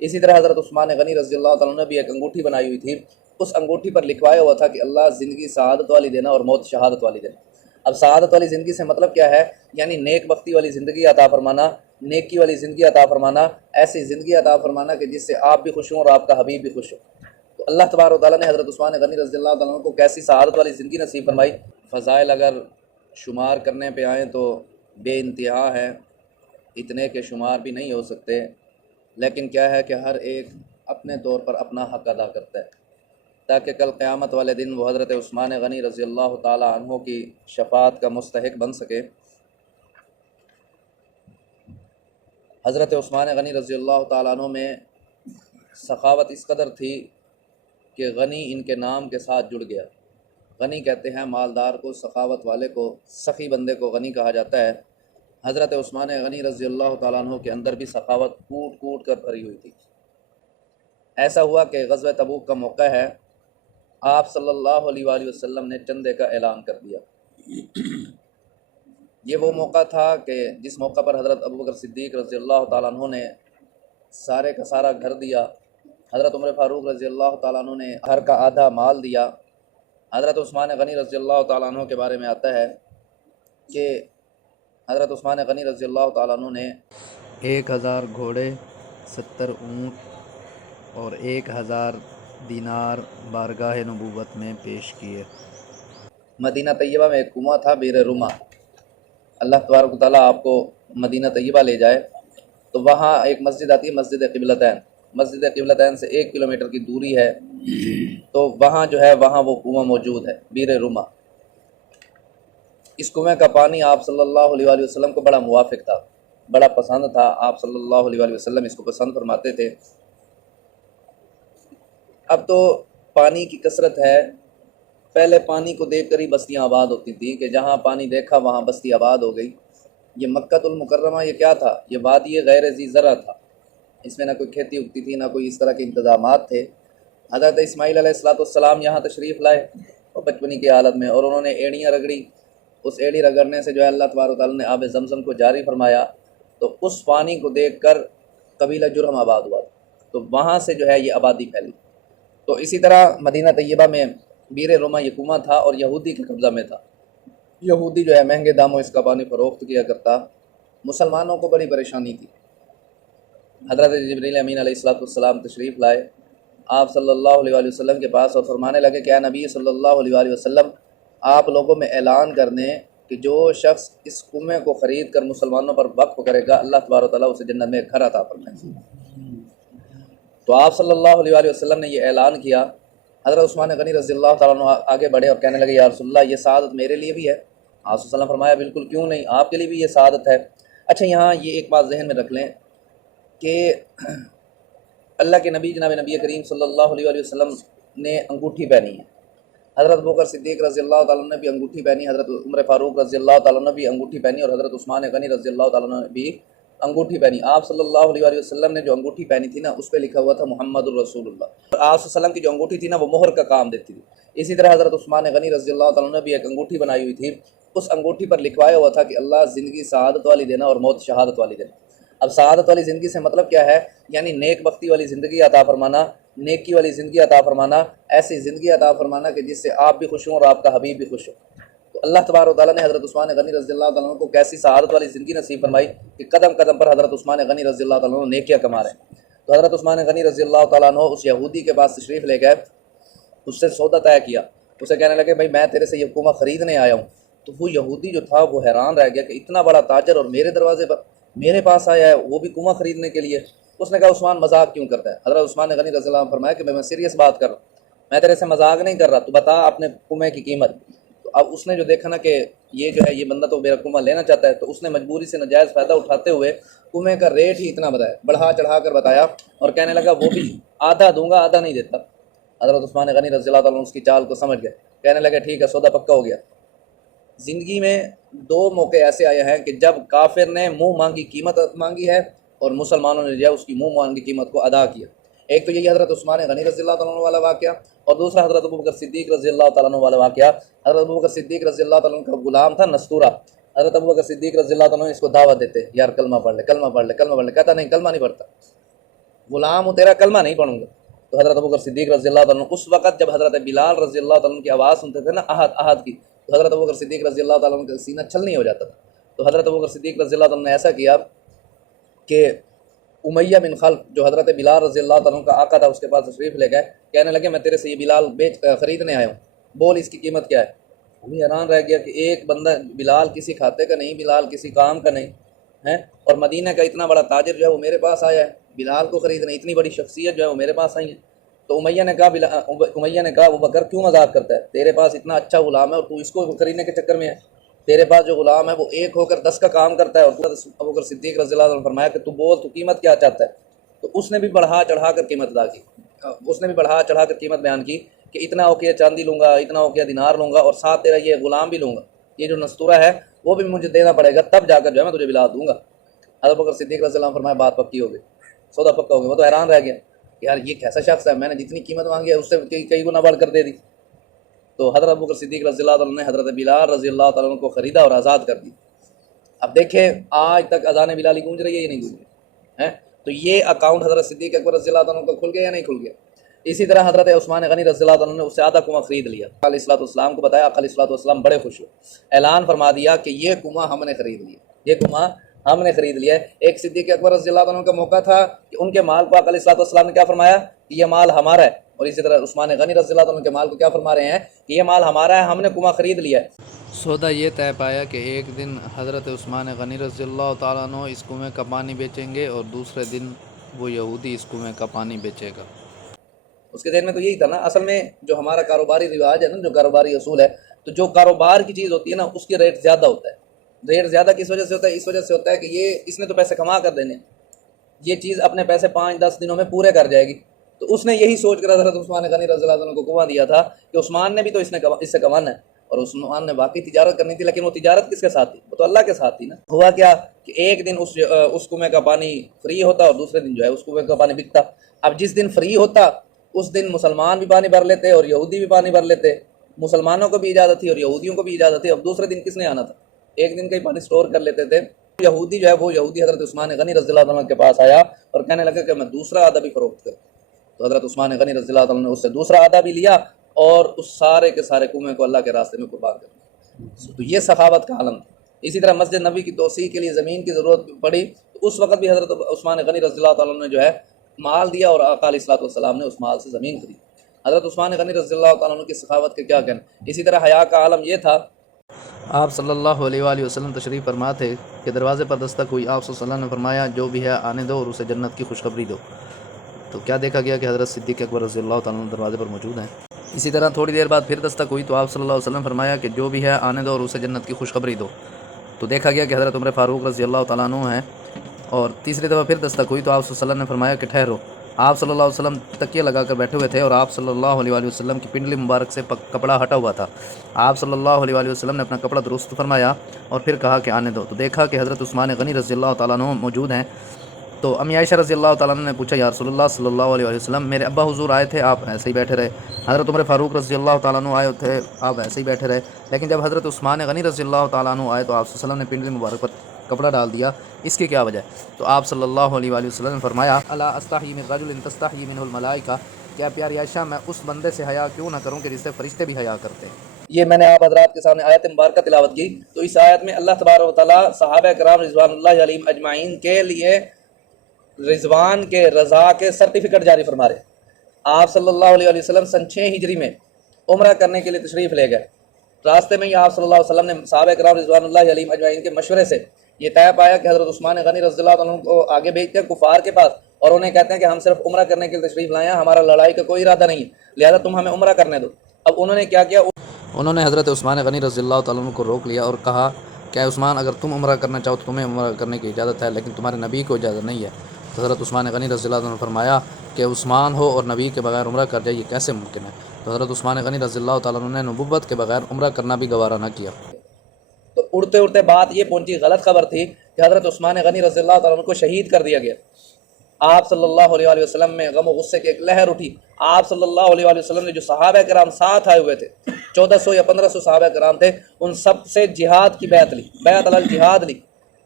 اسی طرح حضرت عثمان غنی رضی اللہ تعالیٰ عنہ نے بھی ایک انگوٹھی بنائی ہوئی تھی، اس انگوٹھی پر لکھوایا ہوا تھا کہ اللہ زندگی سعادت والی دینا اور موت شہادت والی دینا۔ اب سعادت والی زندگی سے مطلب کیا ہے؟ یعنی نیک بختی والی زندگی عطا فرمانا، نیکی والی زندگی عطا فرمانا، ایسی زندگی عطا فرمانا کہ جس سے آپ بھی خوش ہوں اور آپ کا حبیب بھی خوش ہو۔ تو اللہ تبارک و تعالیٰ نے حضرت عثمان غنی رضی اللہ تعالیٰ عنہ کو کیسی سعادت والی زندگی نصیب فرمائی۔ فضائل اگر شمار کرنے پہ آئیں تو بے انتہا ہے، اتنے کے شمار بھی نہیں ہو سکتے، لیکن کیا ہے کہ ہر ایک اپنے طور پر اپنا حق ادا کرتا ہے، تاکہ کل قیامت والے دن وہ حضرت عثمان غنی رضی اللہ تعالیٰ عنہ کی شفاعت کا مستحق بن سکے۔ حضرت عثمان غنی رضی اللہ تعالیٰ عنہ میں سخاوت اس قدر تھی کہ غنی ان کے نام کے ساتھ جڑ گیا۔ غنی کہتے ہیں مالدار کو، سخاوت والے کو، سخی بندے کو غنی کہا جاتا ہے۔ حضرت عثمان غنی رضی اللہ تعالیٰ عنہ کے اندر بھی سخاوت کوٹ کوٹ کر بھری ہوئی تھی۔ ایسا ہوا کہ غزوہ تبوک کا موقع ہے، آپ صلی اللہ علیہ وآلہ وسلم نے چندے کا اعلان کر دیا۔ یہ وہ موقع تھا کہ جس موقع پر حضرت ابوبکر صدیق رضی اللہ تعالیٰ عنہ نے سارے کا سارا گھر دیا، حضرت عمر فاروق رضی اللہ تعالیٰ عنہ نے گھر کا آدھا مال دیا۔ حضرت عثمان غنی رضی اللہ تعالیٰ عنہ کے بارے میں آتا ہے کہ حضرت عثمان غنی رضی اللہ تعالیٰ عنہ نے 1000 گھوڑے، 70 اونٹ اور 1000 دینار بارگاہ نبوت میں پیش کیے۔ مدینہ طیبہ میں ایک کنواں تھا، بیر رما۔ اللہ تبارک و تعالیٰ آپ کو مدینہ طیبہ لے جائے تو وہاں ایک مسجد آتی ہے، مسجد قبلتین۔ مسجد قبلتین سے 1 کلومیٹر کی دوری ہے، تو وہاں جو ہے وہاں وہ کنواں موجود ہے، بیر رما۔ اس کنویں کا پانی آپ صلی اللہ علیہ وآلہ وسلم کو بڑا موافق تھا، بڑا پسند تھا، آپ صلی اللہ علیہ وآلہ وسلم اس کو پسند فرماتے تھے۔ اب تو پانی کی کثرت ہے، پہلے پانی کو دیکھ کر ہی بستیاں آباد ہوتی تھیں کہ جہاں پانی دیکھا وہاں بستی آباد ہو گئی۔ یہ مکہ المکرمہ یہ کیا تھا؟ یہ وادی غیر ذی زرع تھا، اس میں نہ کوئی کھیتی اگتی تھی، نہ کوئی اس طرح کے انتظامات تھے۔ حضرت اسماعیل علیہ السلام یہاں تشریف لائے اور بچپنی کی حالت میں، اور انہوں نے ایڑیاں رگڑی۔ اس ایڑی رگڑنے سے جو ہے اللہ تبارک و تعالیٰ نے آب زمزم کو جاری فرمایا، تو اس پانی کو دیکھ کر قبیلہ جرہم آباد ہوا، تو وہاں سے جو ہے یہ آبادی پھیلی۔ تو اسی طرح مدینہ طیبہ میں بیر رما یہ کنواں تھا اور یہودی کے قبضہ میں تھا۔ یہودی جو ہے مہنگے داموں اس کا پانی فروخت کیا کرتا، مسلمانوں کو بڑی پریشانی تھی۔ حضرت جبریل امین علیہ السلام تشریف لائے آپ صلی اللہ علیہ وآلہ وسلم کے پاس اور فرمانے لگے کہ اے نبی صلی اللہ علیہ وآلہ وسلم، آپ لوگوں میں اعلان کر دیں کہ جو شخص اس کنویں کو خرید کر مسلمانوں پر وقف کرے گا، اللہ تبارک و تعالیٰ اسے جنت میں ایک گھر عطا فرمائے۔ تو آپ صلی اللہ علیہ وآلہ وسلم نے یہ اعلان کیا۔ حضرت عثمان غنی رضی اللہ تعالیٰ عنہ آگے بڑھے اور کہنے لگے یا رسول اللہ، یہ سعادت میرے لیے بھی ہے؟ آپ صلی اللہ علیہ وسلم فرمایا بالکل، کیوں نہیں، آپ کے لیے بھی یہ سعادت ہے۔ اچھا، یہاں یہ ایک بات ذہن میں رکھ لیں کہ اللہ کے نبی جناب نبی کریم صلی اللہ علیہ وآلہ وسلم نے انگوٹھی پہنی ہے، حضرت ابوبکر صدیق رضی اللہ تعالیٰ عنہ نے بھی انگوٹھی پہنی، حضرت عمر فاروق رضی اللہ تعالیٰ عنہ نے بھی انگوٹھی پہنی، اور حضرت عثمان غنی رضی اللہ تعالیٰ عنہ نے بھی انگوٹھی پہنی۔ آپ صلی اللہ علیہ وآلہ وسلم نے جو انگوٹھی پہنی تھی نا، اس پہ لکھا ہوا تھا محمد الرسول اللہ۔ آپ صلی اللہ علیہ وسلم کی جو انگوٹھی تھی نا، وہ مہر کا کام دیتی تھی۔ اسی طرح حضرت عثمان غنی رضی اللہ تعالیٰ عنہ نے بھی ایک انگوٹھی بنائی ہوئی تھی، اس انگوٹھی پر لکھوایا ہوا تھا کہ اللہ زندگی سعادت والی دینا اور موت شہادت والی دینا۔ اب سعادت والی زندگی سے مطلب کیا ہے؟ یعنی نیک بختی والی زندگی عطا فرمانا، نیکی والی زندگی عطا فرمانا، ایسی زندگی عطا فرمانا کہ جس سے آپ بھی خوش ہوں اور آپ کا حبیب بھی خوش ہو۔ تو اللہ تبارک و تعالیٰ نے حضرت عثمان غنی رضی اللہ تعالیٰ عنہ کو کیسی سعادت والی زندگی نصیب فرمائی کہ قدم قدم پر حضرت عثمان غنی رضی اللہ تعالیٰ عنہ نیکیاں کما رہے ہیں۔ تو حضرت عثمان غنی رضی اللہ تعالیٰ عنہ اس یہودی کے پاس تشریف لے گئے، اس سے سودا طے کیا، اسے کہنے لگے بھائی میں تیرے سے یہ کنواں خریدنے آیا ہوں۔ تو وہ یہودی جو تھا وہ حیران رہ گیا کہ اتنا بڑا تاجر اور میرے دروازے پر میرے پاس آیا ہے، وہ بھی کنواں خریدنے کے لیے۔ اس نے کہا عثمان مذاق کیوں کرتا ہے؟ حضرت عثمان غنی رضی اللہ عنہ فرمایا کہ میں سیریس بات کر رہا ہوں، میں تیرے سے مذاق نہیں کر رہا، تو بتا اپنے کنویں کی قیمت۔ تو اب اس نے جو دیکھا نا کہ یہ جو ہے یہ بندہ تو میرا کنواں لینا چاہتا ہے، تو اس نے مجبوری سے ناجائز فائدہ اٹھاتے ہوئے کنویں کا ریٹ ہی اتنا بتایا، بڑھا چڑھا کر بتایا، اور کہنے لگا وہ بھی آدھا دوں گا، آدھا نہیں دیتا۔ حضرت عثمان غنی رضی اللہ تعالیٰ عنہ اس کی چال کو سمجھ گئے، کہنے لگے ٹھیک ہے، سودا پکا ہو گیا۔ زندگی میں 2 موقع ایسے آئے ہیں کہ جب کافر نے منہ مانگی قیمت مانگی ہے اور مسلمانوں نے جو ہے اس کی منہ مانگی قیمت کو ادا کیا۔ ایک تو یہی حضرت عثمان غنی رضی اللہ تعالیٰ عنہ والا واقعہ، اور دوسرا حضرت ابوبکر صدیق رضی اللہ تعالیٰ عنہ والا واقعہ۔ حضرت ابوبکر صدیق رضی اللہ تعالیٰ عنہ کا غلام تھا نستورہ۔ حضرت ابوبکر صدیق رضی اللہ تعالیٰ عنہ اس کو دعوت دیتے، یار کلمہ پڑھ لے، کلمہ پڑھ لے، کلمہ پڑھ لے، کہتا نہیں کلمہ نہیں پڑھتا۔ غلام ہوں، تیرا کلمہ نہیں پڑھوں گا۔ تو حضرت ابوبکر صدیق رضی اللہ تعالیٰ عنہ اس وقت جب حضرت بلال رضی اللہ تعالیٰ عنہ کی آواز سنتے تھے نا احد احد کی، تو حضرت ابوبکر صدیق رضی اللہ تعالیٰ عنہ کا سینہ چھلنی ہو جاتا تھا۔ تو حضرت ابوبکر صدیق رضی اللہ تعالیٰ عنہ نے ایسا کیا کہ امیہ بن خلف جو حضرت بلال رضی اللہ تعالیٰ عنہ کا آقا تھا اس کے پاس تشریف لے گئے، کہنے لگے میں تیرے سے یہ بلال خریدنے آیا ہوں، بول اس کی قیمت کیا ہے؟ وہ حیران رہ گیا کہ ایک بندہ بلال کسی کھاتے کا نہیں، بلال کسی کام کا نہیں ہے، اور مدینہ کا اتنا بڑا تاجر جو ہے وہ میرے پاس آیا ہے، بلال کو خریدنے، اتنی بڑی شخصیت جو ہے وہ میرے پاس آئی ہے۔ تو امیہ نے کہا ابوبکر کیوں مذاق کرتا ہے؟ تیرے پاس اتنا اچھا غلام ہے اور تو اس کو خریدنے کے چکر میں ہے؟ تیرے پاس جو غلام ہے وہ ایک ہو کر 10 کا کام کرتا ہے۔ اور ابوبکر صدیق رضی اللہ عنہ نے فرمایا کہ تو بول، تو قیمت کیا چاہتا ہے؟ تو اس نے بھی بڑھا چڑھا کر قیمت ادا کی، اس نے بھی بڑھا چڑھا کر قیمت بیان کی کہ اتنا اوقیہ چاندی لوں گا، اتنا اوقیہ دینار لوں گا، اور ساتھ تیرا یہ غلام بھی لوں گا، یہ جو نستورہ ہے وہ بھی مجھے دینا پڑے گا، تب جا کر جو ہے میں تجھے بلال دوں گا۔ حضرت ابوبکر صدیق رضی اللہ عنہ فرمایا بات پکی ہو گئی، سودا پکا ہو گیا۔ وہ تو حیران رہ گیا کہ یار یہ کیسا شخص ہے، میں نے جتنی قیمت مانگی ہے اس سے کئی گنا بڑھ کر دے دی۔ تو حضرت ابوبکر صدیق رضی اللہ عنہ نے حضرت بلال رضی اللہ تعالیٰ عنہ کو خریدا اور آزاد کر دی۔ اب دیکھیں آج تک اذان بلالی گونج رہی ہے یا نہیں گونج رہی ہے؟ تو یہ اکاؤنٹ حضرت صدیق اکبر رضی اللہ عنہ کا کھل گیا یا نہیں کھل گیا؟ اسی طرح حضرت عثمان غنی رضی اللہ عنہ نے اس سے آدھا کنواں خرید لیا، علیہ الصلوۃ والسلام کو بتایا، علیہ الصلوۃ والسلام بڑے خوش ہوئے، اعلان فرما دیا کہ یہ کنواں ہم نے خرید لیا، یہ کنواں ہم نے خرید لیا ہے۔ ایک صدیق اکبر رضی اللہ عنہ کا موقع تھا کہ ان کے مال کو علیہ الصلوۃ والسلام نے کیا فرمایا کہ یہ مال ہمارا ہے، اور اسی طرح عثمان غنی رضی اللہ عنہ کے مال کو کیا فرما رہے ہیں کہ یہ مال ہمارا ہے، ہم نے کنواں خرید لیا ہے۔ سودا یہ طے پایا کہ ایک دن حضرت عثمان غنی رضی اللہ تعالیٰ عنہ اس کنویں کا پانی بیچیں گے اور دوسرے دن وہ یہودی اس کنویں کا پانی بیچے گا۔ اس کے ذہن میں تو یہی تھا نا، اصل میں جو ہمارا کاروباری رواج ہے نا، جو کاروباری اصول ہے، تو جو کاروبار کی چیز ہوتی ہے نا اس کی ریٹ زیادہ ہوتا ہے۔ ریٹ زیادہ کس وجہ سے ہوتا ہے؟ اس وجہ سے ہوتا ہے کہ اس نے تو پیسے کما کر دینے، یہ چیز اپنے پیسے 5-10 دنوں میں پورے کر جائے گی۔ تو اس نے یہی سوچ کر حضرت عثمان غنی رضی اللہ عنہ کو کنواں دیا تھا کہ عثمان نے بھی تو اس سے کمانا ہے، اور عثمان نے واقعی تجارت کرنی تھی، لیکن وہ تجارت کس کے ساتھ تھی؟ وہ تو اللہ کے ساتھ تھی نا۔ ہوا کیا کہ ایک دن اس کنویں کا پانی فری ہوتا اور دوسرے دن جو ہے اس کنویں کا پانی بکتا۔ اب جس دن فری ہوتا اس دن مسلمان بھی پانی بھر لیتے اور یہودی بھی پانی بھر لیتے، مسلمانوں کو بھی اجازت تھی اور یہودیوں کو بھی اجازت تھی۔ اب دوسرے دن کس نے آنا تھا؟ ایک دن کا ہی پانی سٹور کر لیتے تھے۔ یہودی جو ہے وہ یہودی حضرت عثمان غنی رضی اللہ عنہ کے پاس آیا اور کہنے لگا کہ میں دوسرا آدھا بھی فروخت کروں۔ تو حضرت عثمان غنی رضی اللہ عنہ نے اس سے دوسرا آدھا بھی لیا اور اس سارے کے سارے کنویں کو اللہ کے راستے میں قربان کر دیا۔ تو یہ سخاوت کا عالم تھا۔ اسی طرح مسجد نبوی کی توسیع کے لیے زمین کی ضرورت پڑی تو اس وقت بھی حضرت عثمان غنی رضی اللہ تعالیٰ نے جو ہے مال دیا اور آقا علیہ الصلوۃ والسلام نے اس مال سے زمین خریدی۔ حضرت عثمان غنی رضی اللہ تعالیٰ عنہ کی سخاوت کے کیا کہنا۔ اسی طرح حیا کا عالم یہ تھا، آپ صلی اللہ علیہ وآلہ وسلم تشریف فرما تھے کہ دروازے پر دستک ہوئی، آپ صلی اللہ علیہ وسلم نے فرمایا جو بھی ہے آنے دو اور اسے جنت کی خوشخبری دو۔ تو کیا دیکھا گیا کہ حضرت صدیق اکبر رضی اللہ تعالیٰ عنہ دروازے پر موجود ہیں۔ اسی طرح تھوڑی دیر بعد پھر دستک ہوئی تو آپ صلی اللہ علیہ وسلم فرمایا کہ جو بھی ہے آنے دو اور اسے جنت کی خوشخبری دو۔ تو دیکھا گیا کہ حضرت عمر فاروق رضی اللہ تعالیٰ عنہ ہیں۔ اور تیسری دفعہ پھر دستک ہوئی تو آپ صلی اللہ علیہ وسلم نے فرمایا کہ ٹھہرو۔ آپ صلی اللہ علیہ وسلم تکیہ لگا کر بیٹھے ہوئے تھے اور آپ صلی اللہ علیہ وآلہ وسلم کی پنڈلی مبارک سے کپڑا ہٹا ہوا تھا۔ آپ صلی اللہ علیہ وآلہ وسلم نے اپنا کپڑا درست فرمایا اور پھر کہا کہ آنے دو۔ تو دیکھا کہ حضرت عثمان غنی رضی اللہ تعالیٰ عنہ موجود ہیں۔ تو امی عائشہ رضی اللہ تعالیٰ عنہ نے پوچھا یا رسول اللہ صلی اللہ علیہ وآلہ وسلم میرے ابا حضور آئے تھے، آپ ایسے ہی بیٹھے رہے۔ حضرت عمر فاروق رضی اللہ تعالیٰ عنہ آئے تھے، آپ ایسے ہی بیٹھے رہے۔ لیکن جب حضرت عثمان غنی رضی اللہ تعالیٰ عنہ آئے تو آپ صلی اللہ علیہ وسلم نے پنڈلی مبارک پر کپڑا ڈال دیا، اس کی کیا وجہ؟ تو آپ صلی اللہ علیہ وآلہ وسلم نے فرمایا الا استحی من رجل تستحی منہ الملائکہ، کیا پیاری عائشہ میں اس بندے سے حیا کیوں نہ کروں کہ جس سے فرشتے بھی حیا کرتے ہیں۔ یہ میں نے آپ حضرات کے سامنے آیت مبارکہ تلاوت کی، تو اس آیت میں اللہ تبارک و تعالیٰ صحابہ کرام رضوان اللہ علیہم اجمعین کے لیے رضوان کے رضا کے سرٹیفکیٹ جاری فرما رہے۔ آپ صلی اللہ علیہ وسلم سن 6 ہجری میں عمرہ کرنے کے لیے تشریف لے گئے۔ راستے میں ہی آپ صلی اللہ علیہ وسلم نے صحابہ کرام رضوان اللہ علیہم اجمعین کے مشورے سے یہ طے پایا کہ حضرت عثمان غنی رضی اللہ عنہ کو آگے بھیجتے ہیں کفار کے پاس اور انہیں کہتے ہیں کہ ہم صرف عمرہ کرنے کے لیے تشریف لائے ہیں، ہمارا لڑائی کا کوئی ارادہ نہیں ہے، لہذا تم ہمیں عمرہ کرنے دو۔ اب انہوں نے کیا کیا، انہوں نے حضرت عثمان غنی رضی اللہ تعالیٰ عنہ کو روک لیا اور کہا کہ عثمان اگر تم عمرہ کرنا چاہو تو تمہیں عمرہ کرنے کی اجازت ہے، لیکن تمہارے نبی کو اجازت نہیں ہے۔ تو حضرت عثمان غنی رضی اللہ عنہ نے فرمایا کہ عثمان ہو اور نبی کے بغیر عمرہ کر جائے، یہ کیسے ممکن ہے؟ تو حضرت عثمان غنی رضی اللہ تعالیٰ عنہ نے نبوت کے بغیر عمرہ کرنا بھی گوارہ نہ کیا۔ تو اڑتے اڑتے بات یہ پہنچی، غلط خبر تھی کہ حضرت عثمان غنی رضی اللہ تعالیٰ عنہ کو شہید کر دیا گیا۔ آپ صلی اللہ علیہ وآلہ وسلم میں غم و غصے کی ایک لہر اٹھی۔ آپ صلی اللہ علیہ وآلہ وسلم نے جو صحابہ کرام ساتھ آئے ہوئے تھے، 1400 یا 1500 صحابہ کرام تھے، ان سب سے جہاد کی بیعت لی، بیعت علی الجہاد لی،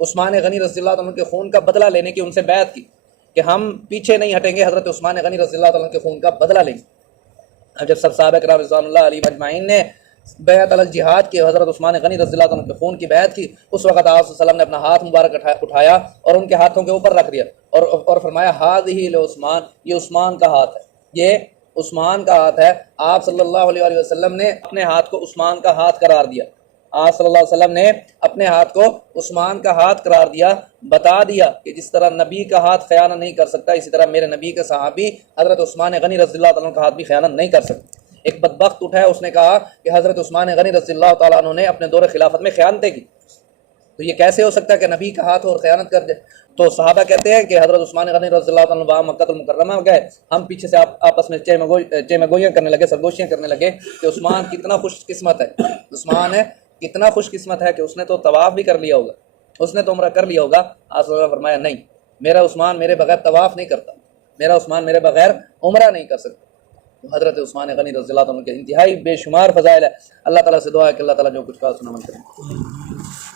عثمان غنی رضی اللہ عنہ کے خون کا بدلہ لینے کی ان سے بیعت کی۔ کہ ہم پیچھے نہیں ہٹیں گے حضرت عثمان غنی رضی اللہ تعالیٰ عنہ کے خون کا بدلہ لیں گے۔ اب جب سب صحابہ کرام رضوان اللہ علیہ مجمعین نے بیعت علی الجہاد کی، حضرت عثمان غنی رضی اللہ عنہ کے خون کی بیعت کی، اس وقت آپ صلی اللہ علیہ وسلم نے اپنا ہاتھ مبارک اٹھایا اور ان کے ہاتھوں کے اوپر رکھ دیا اور فرمایا ھذہ لعثمان، یہ عثمان کا ہاتھ ہے، یہ عثمان کا ہاتھ ہے۔ آپ صلی اللہ علیہ وسلم نے اپنے ہاتھ کو عثمان کا ہاتھ قرار دیا، آپ صلی اللہ علیہ وسلم نے اپنے ہاتھ کو عثمان کا ہاتھ قرار دیا، بتا دیا کہ جس طرح نبی کا ہاتھ خیانت نہیں کر سکتا، اسی طرح میرے نبی کے صحابی حضرت عثمان غنی رضی اللہ تعالیٰ عنہ کا ہاتھ بھی خیانت نہیں کر سکتا۔ ایک بدبخت اٹھا ہے، اس نے کہا کہ حضرت عثمان غنی رضی اللہ تعالیٰ عنہ نے اپنے دور خلافت میں خیانتیں کی، تو یہ کیسے ہو سکتا ہے کہ نبی کا ہاتھ اور خیانت کر دے؟ تو صحابہ کہتے ہیں کہ حضرت عثمان غنی رضی اللہ تعالیٰ عنہ مکہ المکرمہ میں گئے، ہم پیچھے سے آپس میں چیمگوئیاں کرنے لگے، سرگوشیاں کرنے لگے کہ عثمان کتنا خوش قسمت ہے، عثمان ہے کتنا خوش قسمت ہے کہ اس نے تو طواف بھی کر لیا ہوگا، اس نے تو عمرہ کر لیا ہوگا۔ آپ صلی اللہ علیہ وسلم نے فرمایا نہیں، میرا عثمان میرے بغیر طواف نہیں کرتا، میرا عثمان میرے بغیر عمرہ نہیں کر سکتا۔ حضرت عثمان غنی رضی اللہ عنہ کے انتہائی بے شمار فضائل ہے۔ اللہ تعالیٰ سے دعا ہے کہ اللہ تعالیٰ جو کچھ کہا سنا عمل کریں۔